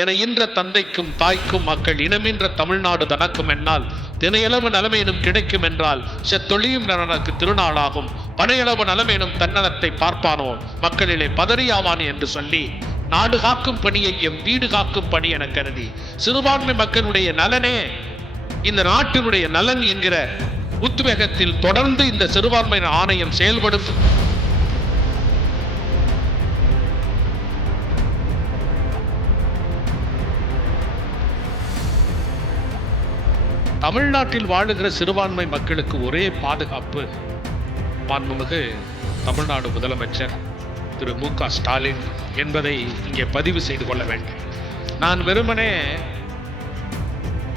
என இன்ற தந்தைக்கும் தாய்க்கும் மக்கள் இனமின்ற தமிழ்நாடு தனக்கும் என்னால் தினையளவு நலமேனும் கிடைக்கும் என்றால் செத்தொழியும் நலனுக்கு திருநாளாகும் பனையளவு நலமேனும் தன்னலத்தை பார்ப்பானோ மக்களிலே பதறியாவான் என்று சொல்லி நாடு காக்கும் பணியை எம் வீடு காக்கும் பணி என கருதி சிறுபான்மை மக்களுடைய நலனே இந்த நாட்டினுடைய நலன் என்கிற உத்வேகத்தில் தொடர்ந்து இந்த சிறுபான்மை ஆணையம் செயல்படும். தமிழ்நாட்டில் வாழுகிற சிறுபான்மை மக்களுக்கு ஒரே பாதுகாப்பு மாண்புமிகு தமிழ்நாடு முதலமைச்சர் திரு மு.க. ஸ்டாலின் என்பதை இங்கே பதிவு செய்து கொள்ள வேண்டும். நான் வெறுமனே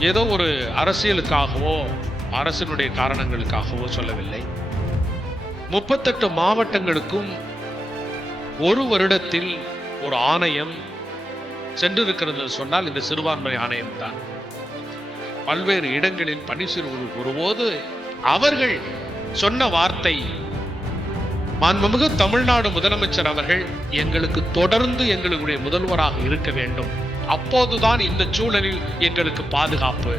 ஏதோ ஒரு அரசியலுக்காகவோ அரசினுடைய காரணங்களுக்காகவோ சொல்லவில்லை. 38 மாவட்டங்களுக்கும் ஒரு வருடத்தில் ஒரு ஆணையம் சென்றிருக்கிறது சொன்னால் இந்த சிறுபான்மை ஆணையம் தான். பல்வேறு இடங்களில் பணி வரும்போது அவர்கள் சொன்ன வார்த்தை, மாண்புமிகு தமிழ்நாடு முதலமைச்சர் அவர்கள் எங்களுக்கு தொடர்ந்து எங்களுடைய முதல்வராக இருக்க வேண்டும், அப்போதுதான் இந்த சூழலில் எங்களுக்கு பாதுகாப்பு.